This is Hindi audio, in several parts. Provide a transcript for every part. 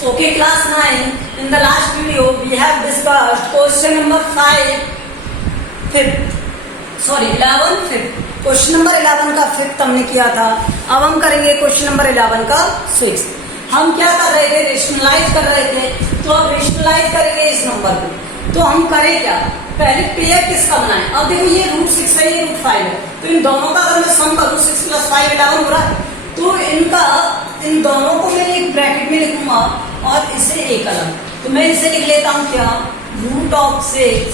Okay, class 9. In the last video, we have discussed question number 5, 5th. Sorry, 11, 5th. Question number 11 का 5th हमने किया था. अब हम करेंगे क्वेश्चन नंबर 11 का 6th. हम क्या कर रहे थे? रेशनलाइज कर रहे थे. तो अब रेशनलाइज करेंगे इस नंबर को. तो हम करें क्या? पहले पेयर किसका बनाएं. अब देखो ये √6 है, ये √5 है. तो इन दोनों का अगर मैं सम करूं 6 + 5 11 हो रहा है. तो इन दोनों को मैं एक ब्रैकेट में लिखूंगा और इसे एक अलग. तो मैं इसे लिख लेता हूं क्या? √6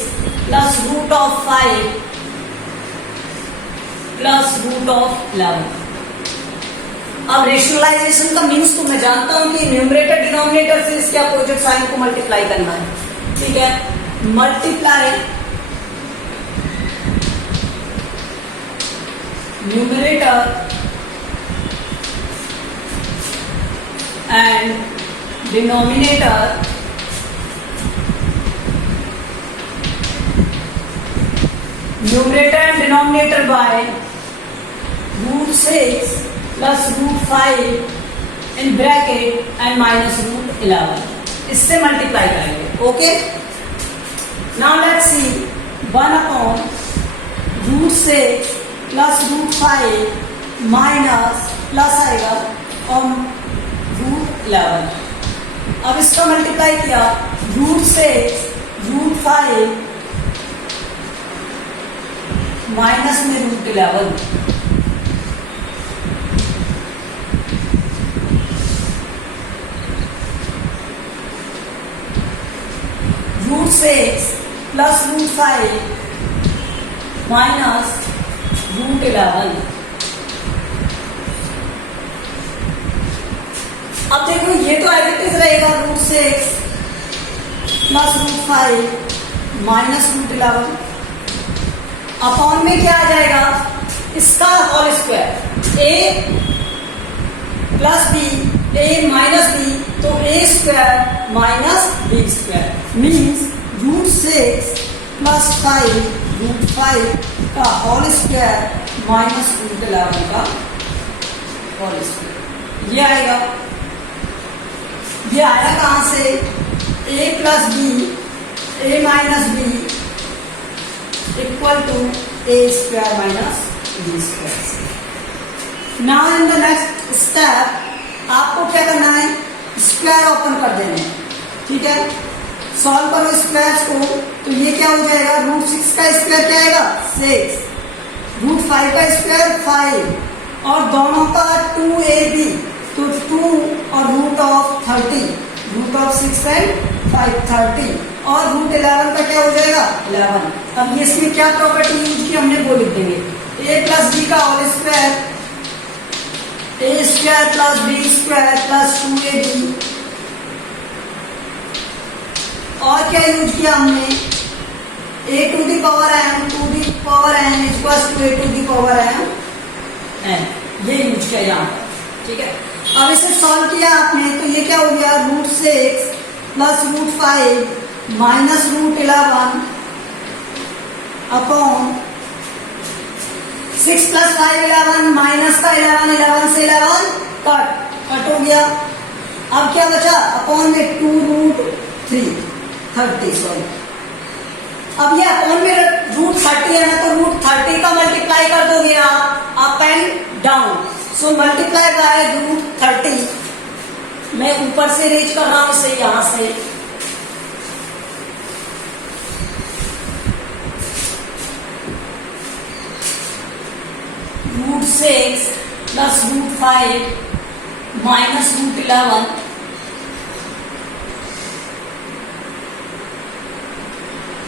+ √5 + √11. अब रेशनलाइजेशन का मीन्स तो मैं जानता हूं कि न्यूमरेटर डिनोमिनेटर से इसके अपोजिट साइन को मल्टीप्लाई करना है. ठीक है, multiply numerator and denominator by √6 + √5 in bracket and minus √11. इससे मल्टीप्लाई करेंगे. Okay, now let's see 1/√6 + √5 minus plus आएगा और √11. अब इसका मल्टीप्लाई किया √6 √5 माइनस में √11. √6 + √5 माइनस √11. अब देखो ये तो एज इट इज रहेगा √6 + √5 माइनस √11. अपॉन में क्या आ जाएगा? इसका whole square. a + b, a - b, तो a² - b² मीन्स √6 + 5 √5 का होल स्क्वायर माइनस √11 का होल स्क्वायर. ये आएगा. ये आया कहां से? a + b, a - b equal to a² - b². Now in the next step आपको क्या करना है? स्क्वायर ओपन कर देना है. ठीक है, सॉल्व करो स्क्वायर्स को. तो ये क्या हो जाएगा? √6 का स्क्वायर क्या आएगा? 6. √5 का स्क्वायर 5 और दोनों का 2ab, तो 2 और √30, √6 and 5 30 और √11 का क्या हो जाएगा? 11. अब ये इसमें क्या प्रॉपर्टी यूज की हमने वो लिख देंगे. a + b का whole square, a² + b² + 2ab. और क्या यूज किया हमने? a to the power m to the power n equals to a to the power m n. ये यूज किया यहाँ पर. ठीक है, अब इसे सॉल्व किया आपने तो ये क्या हो गया? √6 + √5 माइनस √11 अपॉन 6 + 5 11 माइनस का 11 से 11 कट हो गया. अब क्या बचा? अपॉन में 2√3 30. सॉरी, अब ये अपॉन में √30 है ना, तो √30 का मल्टीप्लाई कर दोगे आप up and down. So multiply by √30. मैं ऊपर से रेज कर रहा हूं इसे यहां से. √6 + √5 minus √11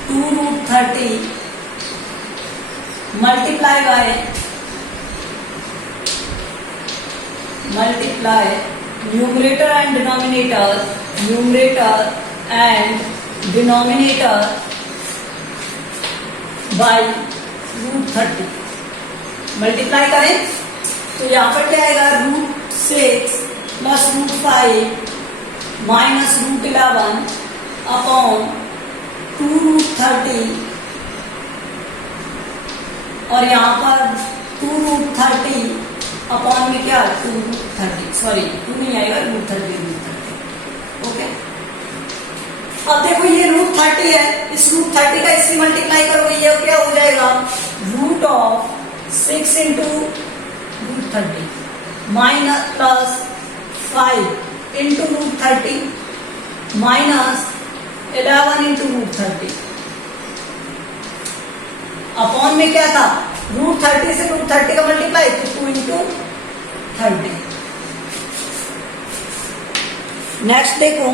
2√30 multiply numerator and denominator by √30. Multiply करें तो यहाँ पर क्या आएगा? √6 + √5 माइनस √11 अपॉन 2√30 और यहाँ पर 2√30 अपॉन में क्या 2 30 सॉरी 2 नहीं आएगा 2 30 2 30 ओके, अब देखो ये √30 है, इस √30 का इससे मल्टीप्लाई करोगे, ये क्या हो जाएगा, √6 into √30 minus plus 5 into √30 minus 11 into √30 upon में क्या था, √30 से √30 का मल्टीप्लाई तो 2 इंटू 30। नेक्स्ट देखो,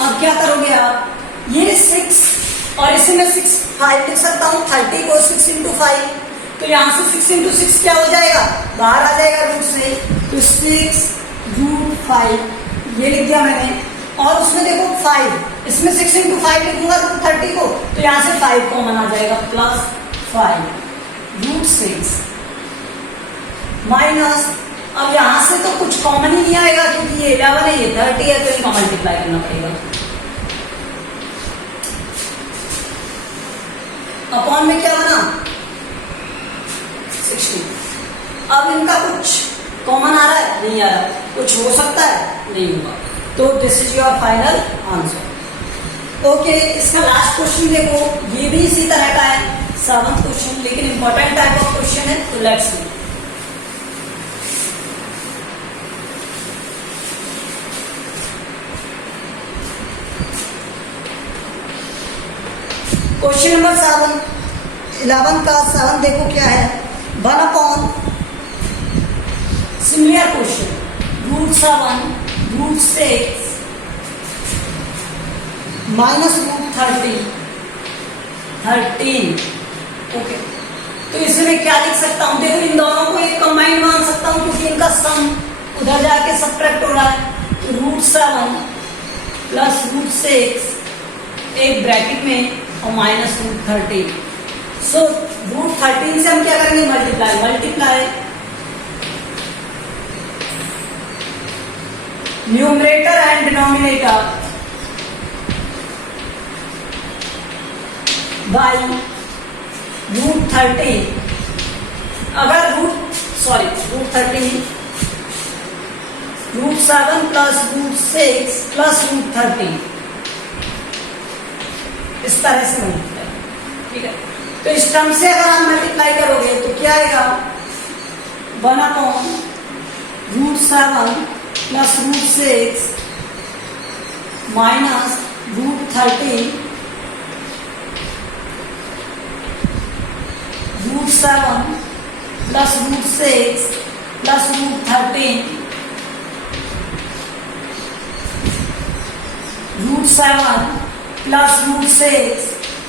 अब क्या करोगे आप, ये 6 और इसे मैं 6 5 लिख सकता हूं, 30 को 6 इंटू 5, तो यहां से 6 इंटू 6 क्या हो जाएगा, बाहर आ जाएगा रूट से, तो 6 √5 ये लिख दिया मैंने, और उसमें देखो 5, इसमें 6 इंटू 5 लिखूंगा √30 को, तो यहां से 5 कॉमन आ जाएगा, प्लस 5 √6 माइनस, अब यहां से तो कुछ कॉमन ही नहीं आएगा क्योंकि ये 11 है, ये 30 है, तो इनका मल्टीप्लाई करना पड़ेगा, अपॉन में क्या बना 60। अब इनका कुछ कॉमन आ रहा है, नहीं आ रहा, कुछ हो सकता है, नहीं होगा, तो this is your final answer. Okay, इसका लास्ट क्वेश्चन देखो, ये भी इसी तरह का है, 7th क्वेश्चन, लेकिन इंपॉर्टेंट टाइप ऑफ क्वेश्चन है, तो लेट्स सी। क्वेश्चन नंबर 7, 11 का 7 देखो क्या है, 1 upon similar question √7 √6 minus √13 okay, तो इसे मैं क्या लिख सकता हूं, देखो इन दोनों को एक कंबाइंड मान सकता हूं क्योंकि इनका सम उधर जाके सब्ट्रैक्ट हो रहा है, तो √7 प्लस √6 एक ब्रैकेट में और माइनस √13, सो √13 से हम क्या करेंगे, multiply numerator and denominator by √13, अगर √13 √7 प्लस √6 प्लस √13 इस तरह से मल्टीप्लाई, ठीक है, तो इस टर्म से अगर आप मल्टीप्लाई करोगे तो क्या आएगा, 1 upon √7 plus √6 minus √13 √7 plus √6 plus √13 √7 plus √6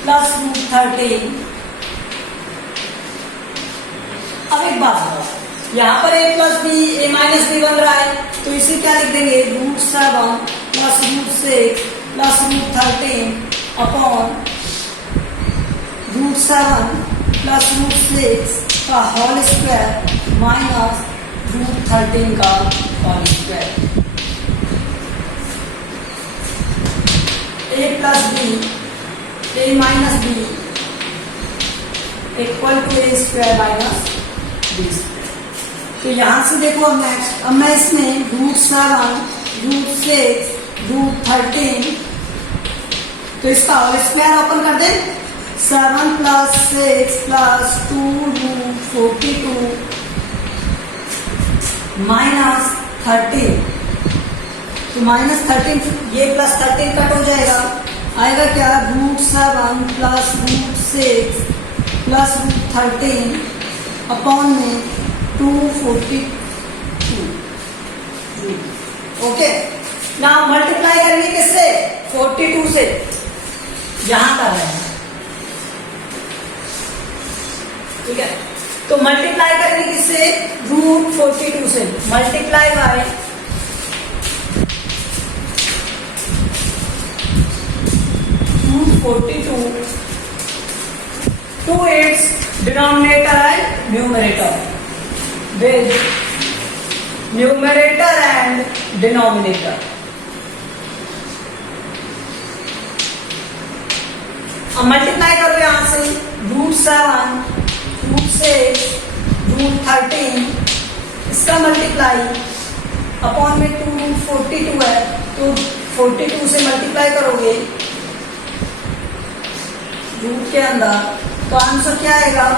plus √13। अब एक बात बताओ, यहां पर a plus B a minus B बन रहा है, तो इसे क्या लिख देंगे, √7 प्लस √6 प्लस √13 अपॉन √7 प्लस √6 का होल स्क्वायर माइनस √13 का whole square. a plus B a minus B equal to a square minus B square. तो यहां से देखो, अब नेक्स्ट, अब मैं इसमें √7 √6 √13, तो इसका होल स्क्वायर ओपन कर दें, 7 प्लस 6 प्लस 2 √42 माइनस 13, तो माइनस 13, ये प्लस 13 कट हो जाएगा, आएगा क्या, √7 प्लस √6 प्लस √13 अपॉन में 242। ओके, ना मल्टीप्लाई करेंगे किससे, 42 से, यहां कर रहे हैं, ठीक है, तो मल्टीप्लाई करेंगे किससे, √42 से, multiply by √42, 2 its denominator and numerator, with numerator and denominator। अब मल्टीप्लाई करो यहां से, √7 √6 रूट 13, इसका मल्टीप्लाई अपॉन में 2 रूट 42 है, तो 42 से मल्टीप्लाई करोगे रूट के अंदर, तो आंसर क्या आएगा?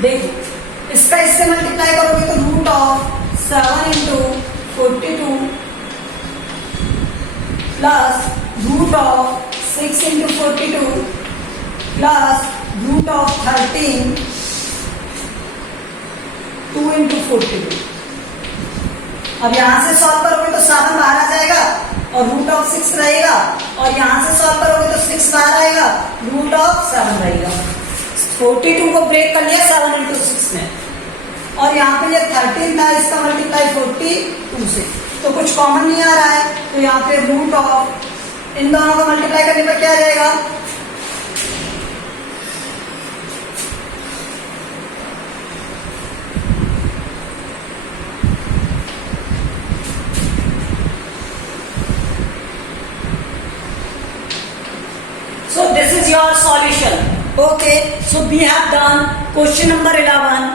देखो, इसका इससे मल्टीप्लाई करोगे तो root of 7 into 42 plus root of 6 into 42 plus root of 13 2 into 42। अब यहां से सॉल्व करोगे तो 7 बाहर आ जाएगा और रूट ऑफ 6 रहेगा, और यहां से सॉल्व करोगे तो 6 बाहर आएगा, रूट ऑफ 7 रहेगा। 42 को ब्रेक कर लिया 7 इंटू 6 में, और यहाँ पे ये 13 था, इसका मल्टीप्लाई 42 से, तो कुछ कॉमन नहीं आ रहा है, तो यहाँ पे रूट ऑफ इन दोनों का मल्टीप्लाई करने पर क्या आ जाएगा? So this is your solution. Okay, so we have done question number 11.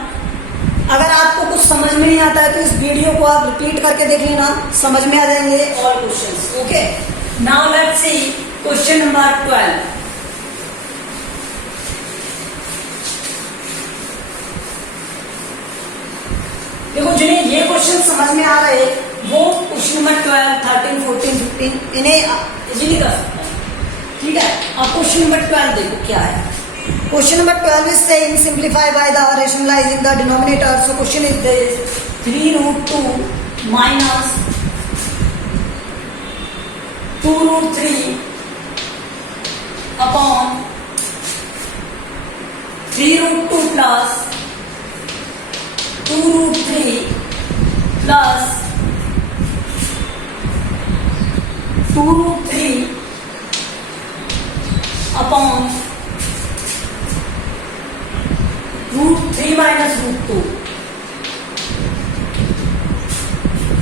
अगर आपको कुछ समझ में नहीं आता है तो इस वीडियो को आप रिपीट करके देख लेना, समझ में आ जाएंगे all questions. Okay, now let's see question number 12। देखो, जिन्हें ये क्वेश्चन समझ में आ रहे वो क्वेश्चन नंबर 12, 13, 14, 15 इन्हें इजीली कर सकते हैं। ठीक है, अब क्वेश्चन नंबर 12 देखो क्या है। Question number 12 is saying simplify by the rationalizing the denominator. So question is this: 3 root 2 minus 2 root 3 upon 3 root 2 plus 2 root 3 plus 2 root 3 upon root 3 minus root 2।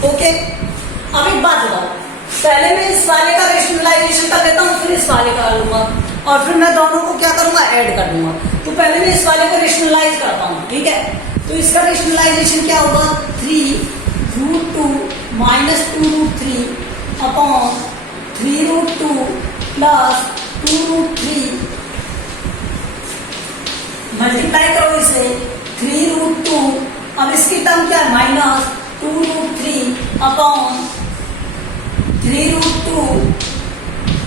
Okay, अब एक बात बताओ, पहले मैं इस वाले का रेशनलाइजेशन कर लेता हूं, फिर इस वाले का कर लूंगा, और फिर मैं दोनों को क्या करूंगा? ऐड कर दूंगा। तो पहले मैं इस वाले को रेशनलाइज करता हूं, ठीक है? तो इसका रेशनलाइजेशन क्या होगा? 3 root 2 minus 2 root 3 upon 3 root 2 plus 2 root 3, multiply करो इसे 3 रूट 2, अब इसकी टर्म क्या है? Minus 2 root 3 upon 3 root 2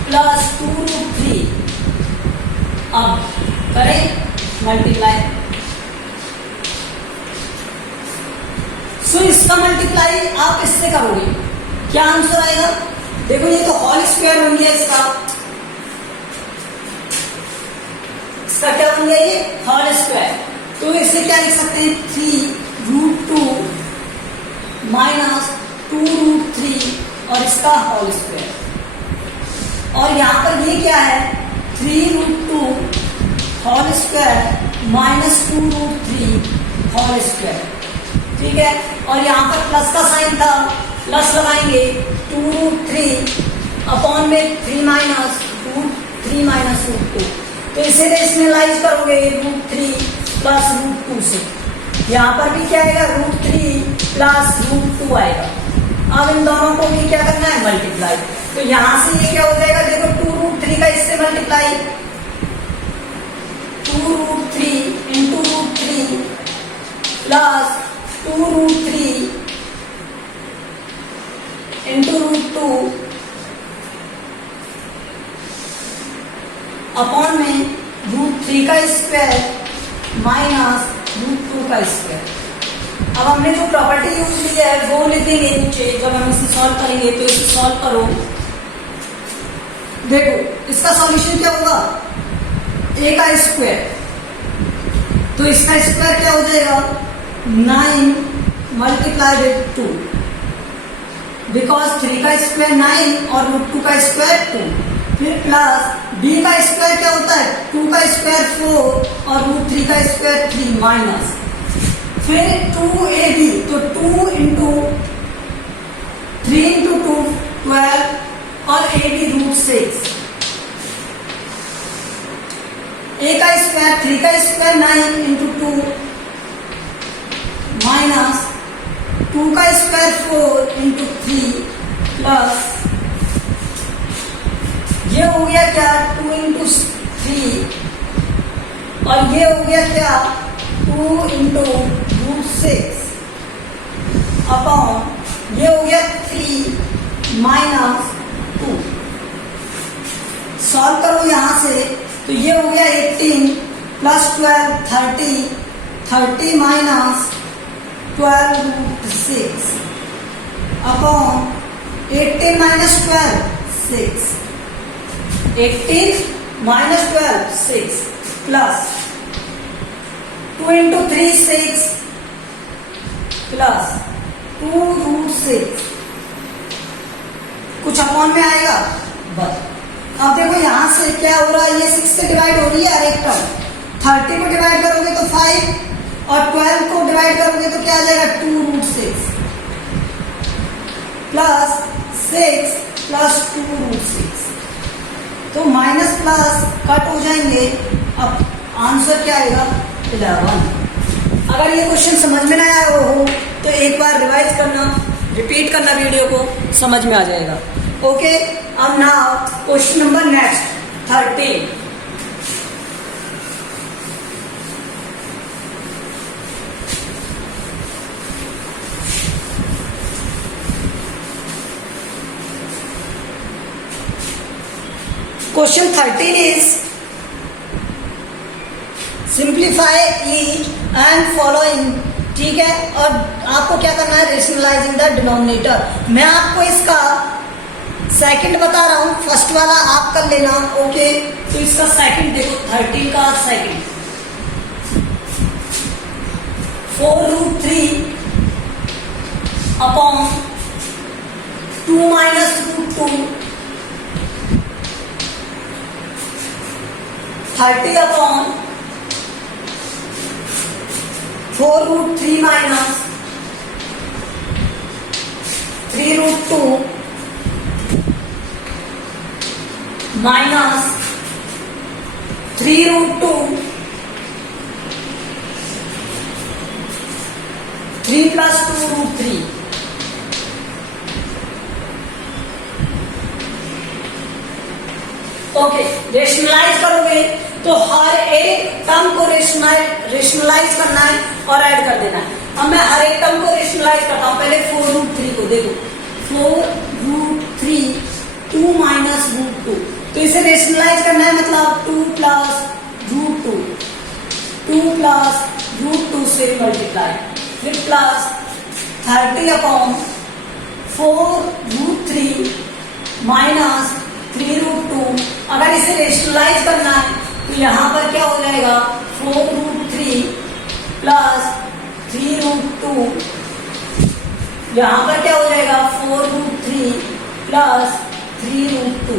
plus 2 root 3। अब करें मल्टीप्लाई, सो इसका मल्टीप्लाई आप इससे करोगे, क्या आंसर आएगा? देखो, ये तो होल स्क्वायर बन गया, इसका क्या बन गया? ये होल स्क्वायर। तो इसे क्या लिख सकते हैं? 3 रूट 2 माइनस 2 रूट 3 और इसका होल स्क्वायर, और यहां पर ये क्या है? 3 root 2 whole square minus 2 root 3 whole square. ठीक है, और यहां पर प्लस का साइन था, प्लस लगाएंगे 2 रूट 3 अपॉन में 3 माइनस रूट 3 माइनस रूट 2, तो इसे रेशनलाइज करोगे रूट 3 प्लस रूट 2 से, यहाँ पर भी क्या आएगा? रूट 3 प्लस रूट 2 आएगा। अब इन दोनों को भी क्या करना है? मल्टीप्लाई। तो यहां से ये क्या हो जाएगा? देखो, 2 रूट 3 का इससे multiply, 2 root 3 into root 3 plus 2 root 3 into root 2 upon में रूट 3 का स्क्वायर माइनस रूट 2 का स्क्वायर। अब हमने जो प्रॉपर्टी यूज की है वो लिखेंगे नीचे, जब हम इसे सॉल्व करेंगे। तो इसे सॉल्व करो, देखो इसका सॉल्यूशन क्या होगा? a का स्क्वायर, तो इसका स्क्वायर क्या हो जाएगा? 9 मल्टीप्लाई विद 2, बिकॉज 3 का स्क्वायर 9 और रूट 2 का स्क्वायर 2, फिर प्लस b का स्क्वायर क्या होता है? 2 का स्क्वायर 4 और रूट 3 का स्क्वायर 3 माइनस, फिर 2ab, तो 2 इंटू 3 इंटू 2 12 और ab रूट 6, a का स्क्वायर 3 का स्क्वायर 9 इंटू 2 माइनस 2 का स्क्वायर 4 इंटू 3 प्लस ये हो गया क्या 2 इंटू 3 और ये हो गया क्या 2 इंटू रूट 6 अपॉन ये हो गया 3 माइनस 2। सॉल्व करो यहां से तो ये हो गया 18 plus 12 30 minus 12 root 6 upon 18 minus 12 6 18 minus 12 6 plus 2 into 3 6 plus 2 root 6 कुछ अपॉन में आएगा बस। अब देखो यहां से क्या हो रहा है, ये 6 से डिवाइड हो रही है हर एक टर्म। 30 को डिवाइड करोगे तो 5 और 12 को डिवाइड करोगे तो क्या आ जाएगा 2 रूट 6 प्लस 6 प्लस 2 रूट 6। तो माइनस प्लस कट हो जाएंगे। अब आंसर क्या आएगा 11। अगर ये क्वेश्चन समझ में ना आया हो तो एक बार रिवाइज करना, रिपीट करना वीडियो को, समझ में आ जाएगा। ओके, अब now question number next 13। Question 13 is simplify each and following. ठीक है, और आपको क्या करना है, रेशनलाइजिंग द डिनोमिनेटर। मैं आपको इसका सेकंड बता रहा हूं, फर्स्ट वाला आप कर लेना। ओके, तो इसका सेकंड देखो, 13 का second 4 root 3 upon 2 minus root 2 30 upon 4 root 3 minus 3 root 2 minus 3 root 2 3 plus 2 root 3। Okay, rationalize करोगे तो हर एक टर्म को रेशनलाइज करना है और ऐड कर देना है। अब मैं हर एक टर्म को रेशनलाइज करता हूं। पहले 4 रूट 3 को देखो, 4 रूट 3 2 माइनस रूट 2, तो इसे रेशनलाइज करना है, मतलब 2 प्लस रूट 2 प्लस रूट 2 से मल्टीप्लाई, फिर plus 30 upon 4 root 3 minus 3 root 2। अगर इसे रेशनलाइज करना है तो यहां पर क्या हो जाएगा 4 रूट 3 प्लस 3 रूट 2, यहां पर क्या हो जाएगा 4 रूट 3 प्लस 3 रूट 2।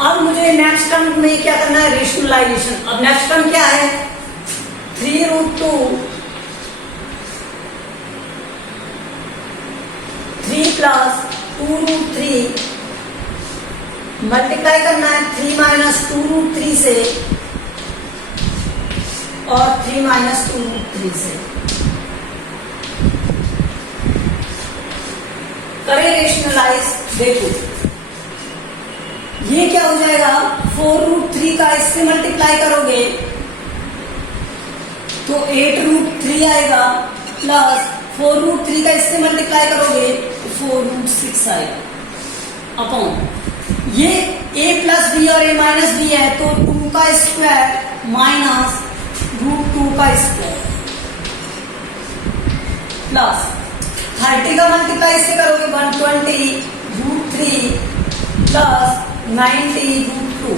अब मुझे नेक्स्ट टर्म में क्या करना है, रेशनलाइजेशन। अब नेक्स्ट टर्म क्या है 3 रूट 2 3 प्लस 2 रूट 3 मल्टीप्लाई करना है 3 माइनस 2 रूट 3 से और 3 माइनस 2 रूट 3 से। करें रेशनलाइज, देखो ये क्या हो जाएगा 4 रूट 3 का इससे मल्टीप्लाई करोगे तो 8 रूट 3 आएगा, प्लस 4 रूट 3 का इससे मल्टीप्लाई करोगे तो 4 रूट 6 आएगा अपॉन ये a प्लस बी और a माइनस बी है तो 2 का स्क्वायर माइनस रूट 2 का स्क्वायर प्लस 30 का मल्टीप्लाई इससे करोगे 120 रूट 3 प्लस 90 रूट 2।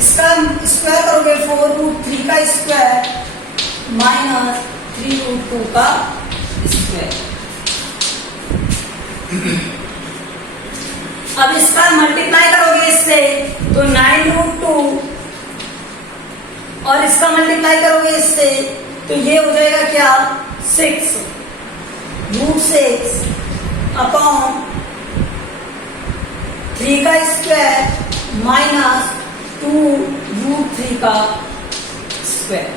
इसका स्क्वायर करोगे 4 रूट 3 का स्क्वायर माइनस 3 रूट 2 का स्क्वायर। अब इसका मल्टीप्लाई करोगे इससे तो 9 रूट 2 और इसका मल्टीप्लाई करोगे इससे तो ये हो जाएगा क्या 6 रूट 6 अपॉन 3 का स्क्वायर माइनस 2 √3 का स्क्वायर।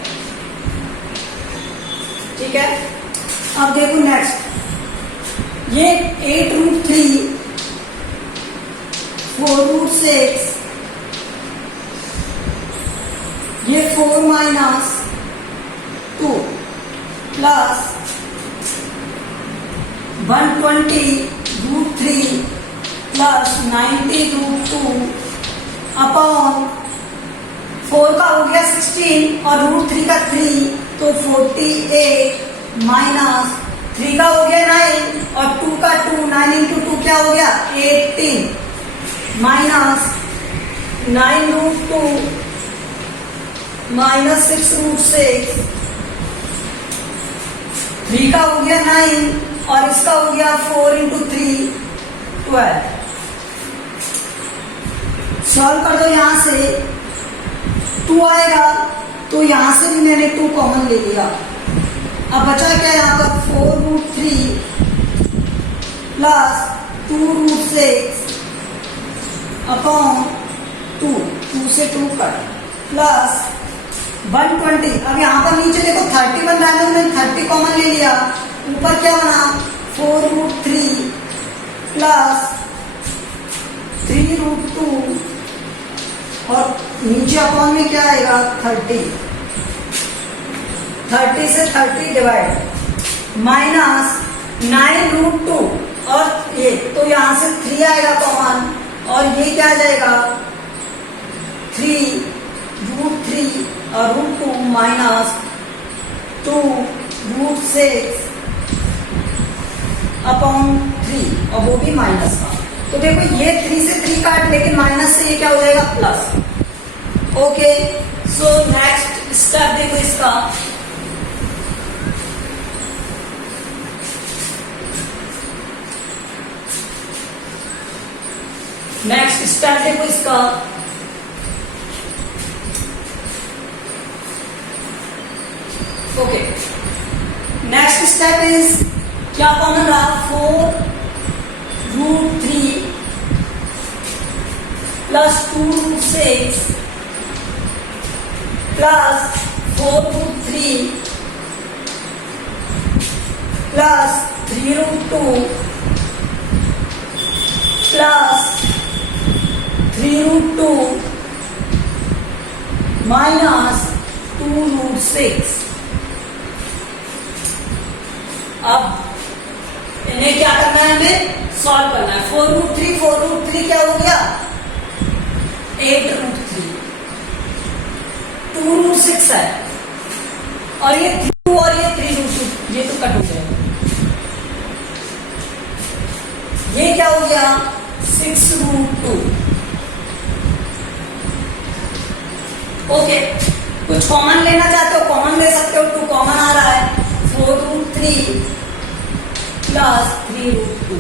ठीक है, अब देखो नेक्स्ट, ये 8√3, 4√6, ये 4 माइनस 2 प्लस 120√3 प्लस 90√2 अपॉन 4 का हो गया 16 और √3 का 3, तो 48 माइनस 3 का हो गया 9 और 2 का 2, 9 इंटू 2 क्या हो गया 18 माइनस 9√2 माइनस 6√6, 3 का हो गया 9 और इसका हो गया 4 इंटू 3 12। सॉल्व कर दो, यहां से 2 आएगा तो यहां से भी मैंने 2 कॉमन ले लिया। अब बचा क्या यहाँ पर 4√3 प्लस 2√6 अपॉन 2 से 2 कट प्लस 120। अब यहाँ पर नीचे देखो 30 बन रहा है, मैंने 30 कॉमन ले लिया। ऊपर क्या बना 4√3 प्लस 3√2 और नीचे अपॉन में क्या आएगा 30 से 30 डिवाइड माइनस 9√2 और ये, तो यहां से 3 आएगा कॉमन और ये क्या आ जाएगा 3√3 और √2 माइनस 2√6 अपॉन 3 और वो भी माइनस का। तो देखो ये 3 से 3 काट, लेकिन माइनस से ये क्या हो जाएगा plus. Okay, so next step देखो इसका, नेक्स्ट स्टेप देखो इसका, ओके नेक्स्ट स्टेप इज क्या कॉमन रहा 4√3 plus 2√6 plus 4√3 plus 3√2 plus 3√2 minus 2√6। अब इन्हें क्या करना है, हमें सॉल्व करना है। 4√3 क्या हो गया 8√3, 2√6 है और ये 2 और ये 3√2, ये तो कट हो जाएगा। ये क्या हो गया 6√2। ओके, कुछ कॉमन लेना चाहते हो कॉमन ले सकते हो, 2 कॉमन आ रहा है 4√3 plus 3√2.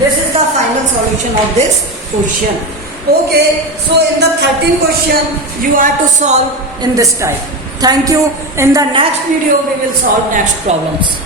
This is the final solution of this question. Okay, so in the 13th question you have to solve in this type. Thank you. In the next video we will solve next problems.